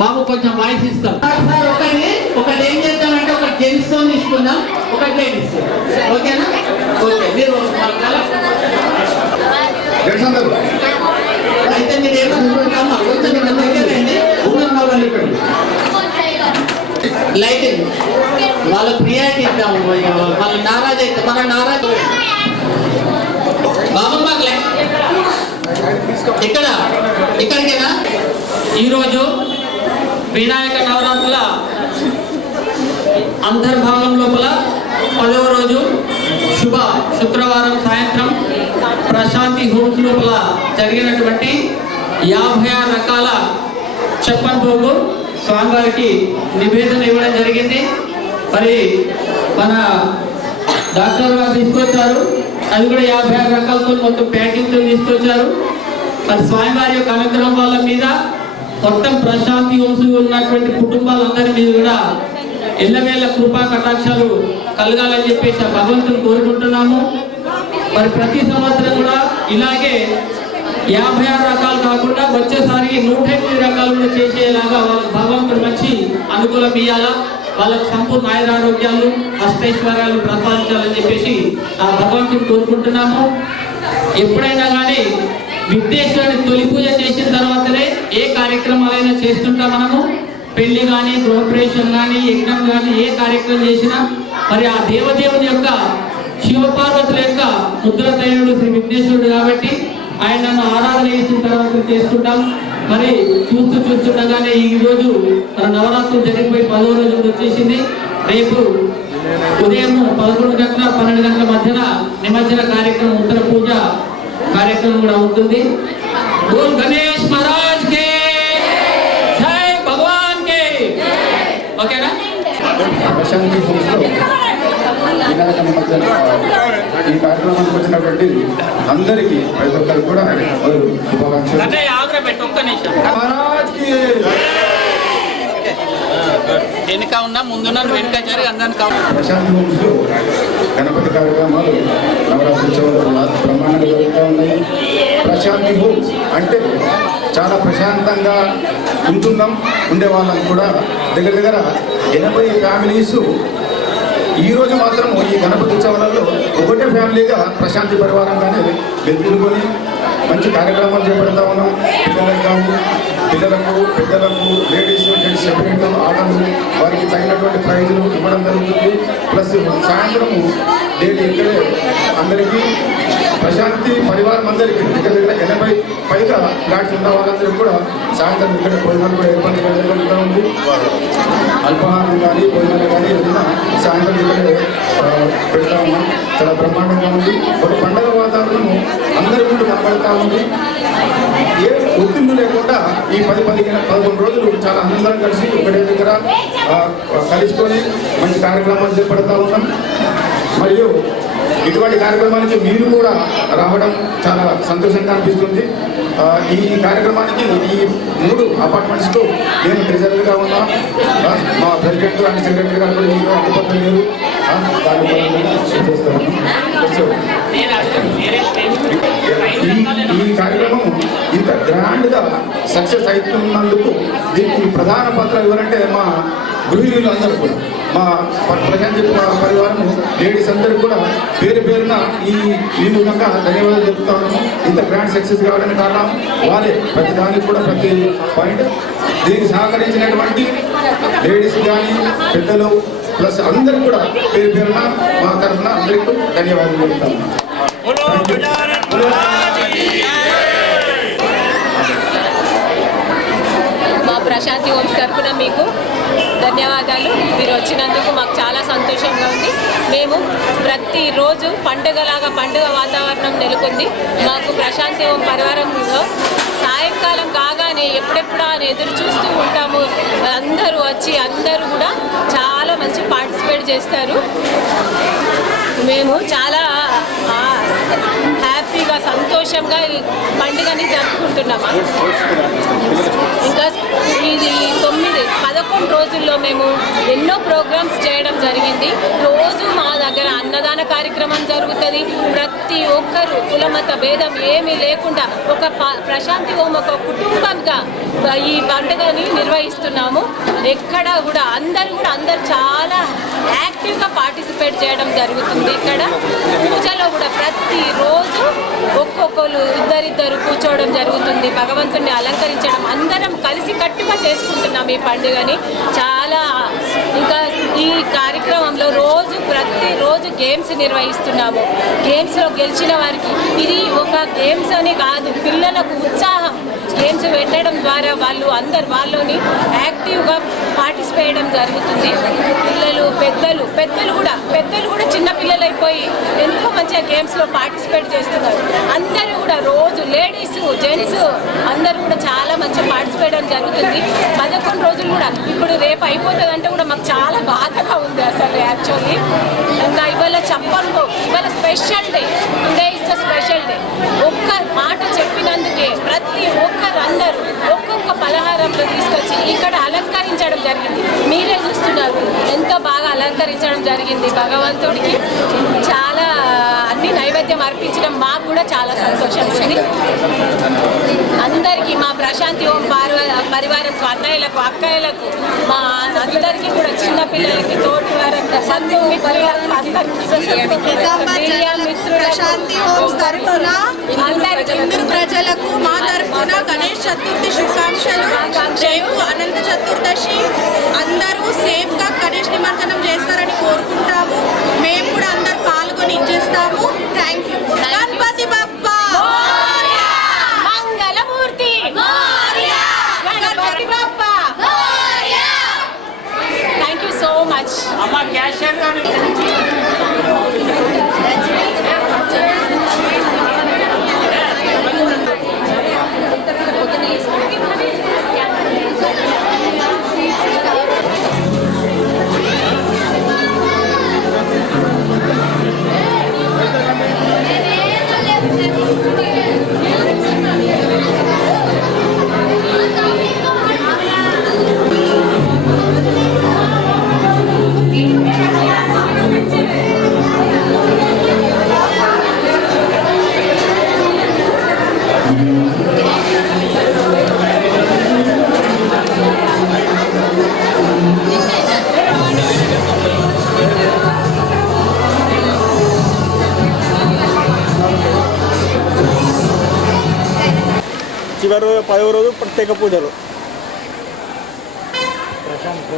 బాబు కొంచెం వాయిస్ ఇస్తాం. ఒకటి ఏం చేద్దామంటే ఒక జెంట్స్ తో తీసుకుందాం, ఒక లేడీస్. ఓకేనా? ఓకే. మీరు అయితే మీరు ఏమనుకుంటున్నామా కొంచెం దగ్గరండి. లైటింగ్ వాళ్ళ ప్రియారిటీ ఇద్దాము. వాళ్ళ నారాజ్ అయితే మన నారాజ్ బాబు మాకు ఇక్కడికేనా? ఈరోజు వినాయక నవరాత్రుల అంతర్భాగం లోపల 10వ రోజు శుభ శుక్రవారం సాయంత్రం ప్రశాంతి హోమ్స్ లోపల జరిగినటువంటి 56 రకాల చెప్పన్ భోగు స్వామివారికి నివేదన ఇవ్వడం జరిగింది. మరి మన డాక్టర్ గారు తీసుకొచ్చారు, అది కూడా 56 రకాలతో మొత్తం ప్యాకింగ్తో తీసుకొచ్చారు. మరి స్వామివారి యొక్క అనుగ్రహం వాళ్ళ మీద మొత్తం ప్రశాంతి వంశీ ఉన్నటువంటి కుటుంబాలందరి మీద కూడా ఎల్లవేళ కృపా కటాక్షాలు కలగాలని చెప్పేసి భగవంతుని కోరుకుంటున్నాము. మరి ప్రతి సంవత్సరం కూడా ఇలాగే 56 రకాలు కాకుండా వచ్చేసారికి 108 రకాలు కూడా చేసేలాగా వాళ్ళకి భగవంతుడు మంచి అనుకూలం ఇవ్వాలా, వాళ్ళకి సంపూర్ణ ఆయురారోగ్యాలు అష్టైశ్వర్యాలు ప్రసాదించాలని చెప్పేసి ఆ భగవంతుని కోరుకుంటున్నాము. ఎప్పుడైనా కానీ విఘ్నేశ్వరుని తొలి పూజ చేసిన తర్వాతనే ఏ కార్యక్రమాలైనా చేస్తుంటాం మనము. పెళ్లి కానీ, గృహప్రవేశం కానీ, యజ్ఞం కానీ ఏ కార్యక్రమం చేసినా మరి ఆ దేవదేవుని యొక్క శివపార్వతుల యొక్క ముద్రతయుడు శ్రీ విఘ్నేశ్వరుడు కాబట్టి ఆయనను ఆరాధన చేసిన తర్వాత చేసుకుంటాం. మరి చూస్తుండగానే ఈరోజు మన నవరాత్రులు జరిగిపోయి 10వ రోజు వచ్చేసింది. రేపు ఉదయం 11 గంటల 12 గంటల మధ్యన నిమజ్జన కార్యక్రమం, ఉత్తర పూజ కార్యక్రమం కూడా ఉంటుంది. బోల్ గణేష్ మహారాజ్ కే జై, భగవాన్ కే. ఓకేనా? ఈ కార్యక్రమానికి వచ్చినటువంటి అందరికీ ప్రతి ఒక్కరు కూడా శుభాకాంక్షలు. వెనుక ఉన్నా ముందున్న వెనుక జరిగి అందరినీ ప్రశాంతి హోమ్స్ లో గణపతి కార్యక్రమాలు నవరాత్రి ఉత్సవాలు బ్రహ్మాండంగా జరుగుతూ ఉన్నాయి. ప్రశాంతి హోమ్స్ అంటే చాలా ప్రశాంతంగా ఉండే వాళ్ళని కూడా దగ్గర 80 ఫ్యామిలీస్ ఈరోజు మాత్రం ఈ గణపతి ఉత్సవాలలో ఒకటే ఫ్యామిలీగా ప్రశాంతి పరివారంగానే వెతుకుని మంచి కార్యక్రమాలు చేపడతా ఉన్నాం. పిల్లలకు పెద్దలకు లేడీస్ జెంట్స్ సెపరేట్ ఆటలు వారికి తగినటువంటి ప్రైజులు ఇవ్వడం జరుగుతుంది. ప్లస్ సాయంత్రము డైలీ ఇక్కడే అందరికీ ప్రశాంతి పరివారం అందరికీ దగ్గర 80 పైగా ఫ్లాట్స్ ఉన్న వాళ్ళందరికీ కూడా సాయంత్రం ఇక్కడ భోజనాలు కూడా ఏర్పాటు జరుగుతూ ఉంది. అల్పాహారం కానీ భోజనాలు కానీ ఏదైనా సాయంత్రం ఇక్కడే పెడతా ఉన్నాం. చాలా బ్రహ్మాండంగా ఉంది. ఒక పండుగ వాతావరణము అందరి ముందు కనబడతా ఉంది. ఏ ఒత్తిళ్ళు లేకుండా విధంగా ఈ 11 రోజులు చాలా ఆనందంగా కలిసి ఒకటే దగ్గర కలుసుకొని మంచి కార్యక్రమాలు చేపడతా ఉన్నాం. మరియు ఇటువంటి కార్యక్రమానికి మీరు కూడా రావడం చాలా సంతోషంగా అనిపిస్తుంది. ఈ కార్యక్రమానికి ఈ 3 అపార్ట్మెంట్స్కు నేను ట్రెజరర్గా ఉన్నా. మా ప్రెసిడెంట్ అండ్ సెక్రటరీ గారు కూడా మీరు అందుబాటులో లేరు. ఈ కార్యక్రమం ఇంత గ్రాండ్గా సక్సెస్ అవుతున్నందుకు దీనికి ప్రధాన పాత్ర ఎవరంటే మా గృహిణులు అందరూ కూడా, మా ప్రశాంతి పరివారం లేడీస్ అందరూ కూడా పేరున ఈ విధంగా ధన్యవాదాలు చెప్తా ఉన్నాము. ఇంత గ్రాండ్ సక్సెస్ కావడానికి కారణం వారే. ప్రతి దానికి కూడా ప్రతి పాయింట్ దీనికి సహకరించినటువంటి లేడీస్ కానీ పెద్దలు ప్లస్ అందరూ కూడా పేరున మా తరఫున అందరికీ ధన్యవాదాలు చెప్తా ఉన్నాం. మా ప్రశాంతి హోమ్స్ తరఫున మీకు ధన్యవాదాలు. మీరు వచ్చినందుకు మాకు చాలా సంతోషంగా ఉంది. మేము ప్రతిరోజు పండుగలాగా పండుగ వాతావరణం నెలకొంది మాకు ప్రశాంతి హోమ్ పరివారంలో. సాయంకాలం కాగానే ఎప్పుడెప్పుడా అని ఎదురు చూస్తూ ఉంటాము. అందరూ వచ్చి అందరూ కూడా చాలా మంచి పార్టిసిపేట్ చేస్తారు. మేము చాలా హ్యాపీగా సంతోషంగా ఈ పండుగని జరుపుకుంటున్నాము. ఇంకా ఇది 11 రోజుల్లో మేము ఎన్నో ప్రోగ్రామ్స్ చేయడం జరిగింది. రోజు మా దగ్గర అన్నదాన కార్యక్రమం జరుగుతుంది. ప్రతి ఒక్కరు కులమత భేదం ఏమీ లేకుండా ఒక ప్రశాంతి హోమ్ ఒక కుటుంబంగా ఈ పండుగని నిర్వహిస్తున్నాము. ఎక్కడ కూడా అందరూ చాలా యాక్టివ్గా పార్టిసిపేట్ చేయడం జరుగుతుంది. ఇక్కడ పూజలో కూడా ప్రతిరోజు ఒక్కొక్కరు ఇద్దరిద్దరు కూర్చోవడం జరుగుతుంది. భగవంతుడిని అలంకరించడం అందరం కలిసి కట్టుగా చేసుకుంటున్నాం ఈ పండుగని. చాలా ఇంకా ఈ కార్యక్రమంలో ప్రతిరోజు గేమ్స్ నిర్వహిస్తున్నాము. గేమ్స్లో గెలిచిన వారికి ఇది ఒక గేమ్స్ అని కాదు, పిల్లలకు ఉత్సాహం. గేమ్స్ పెట్టడం ద్వారా వాళ్ళని యాక్టివ్గా పార్టిసిపేట్ చేయడం జరుగుతుంది. పెద్దలు కూడా చిన్న పిల్లలు అయిపోయి ఎంతో మంచిగా గేమ్స్లో పార్టిసిపేట్ చేస్తున్నారు. అందరూ కూడా రోజు లేడీస్ జెంట్స్ అందరూ కూడా చాలా మంచిగా పార్టిసిపేట్ చేయడం జరుగుతుంది. 11 రోజులు కూడా ఇప్పుడు రేపు అయిపోతుంది అంటే కూడా మాకు చాలా బాధగా ఉంది అసలు యాక్చువల్లీ. ఇంకా ఇవాళ special day, today is the special day. ఒక్క మాట చెప్పినందుకే ప్రతి అందరూ ఒక్కొక్క పలహారంలో తీసుకొచ్చి ఇక్కడ అలంకరించడం జరిగింది. మీరే చూస్తున్నారు ఎంతో బాగా అలంకరించడం జరిగింది భగవంతుడికి. చాలా అన్ని నైవేద్యం అర్పించడం మాకు కూడా చాలా సంతోషంగా ఉంది. అందరికీ మా ప్రశాంతి హోమ్ పరివారంకు అన్నయ్యలకు అక్కయ్యలకు మా అందరికీ కూడా చిన్నపిల్లలకి తోటి వారికి ప్రశాంతి హోమ్స్ తరఫున హిందూ ప్రజలకు మా తరఫున గణేష్ చతుర్థి శుభాకాంక్షలు. రేపు అనంత చతుర్దశి అందరూ సేఫ్గా గణేష్ నిమజ్జనం చేస్తారని కోరుకుంటాము. మేము కూడా అందరు పాల్గొని ఇచ్చేస్తాము. Thank you. Ganapati Bappa Mangalamurthy Ganapati Bappa. Thank you so much. చివరి 10వ రోజు ప్రత్యేక పూజలు. ప్రశాంత్